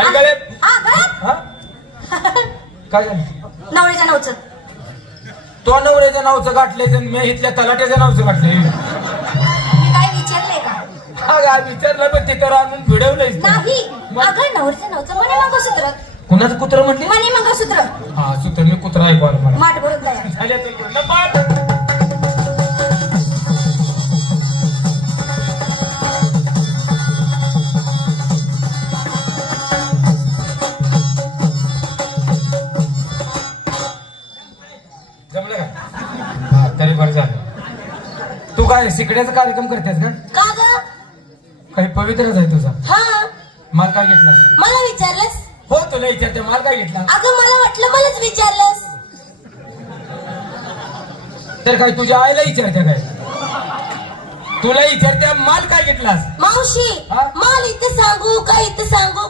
आणि गळ्यात हा गळ्यात हा काय झालं नवऱ्याच्या नावचं तो नवऱ्याच्या नावचं गाठले मी इथल्या तलाट्याच्या नावचं गाठले मी काय विचारलंय का विचारलं पण ते तर आणून भिडवलंय नाही अगं नवऱ्याच्या नावचं मनी मंगळसूत्र कुणाचं कुत्र म्हटले मनी मंगळसूत्र हा सूत्र मी कुत्रा ऐकू आला मला माठ भरून तयार झाल्या ते बोलणं, पाठ. जमलं का हा तरी बरं झालं तू काय शिकण्याचा कार्यक्रम करतेस का का ग काही पवित्रच आहे तुझा हा माल काय घेतलास मला विचारलंस हो तुला विचारते माल काय घेतला अगं मला वाटलं मलाच विचारलंस तर काय तुझ्या आईला विचारते काय तुला विचारते माल काय घेतलास मावशी हा? माल इथे सांगू का इथे सांगू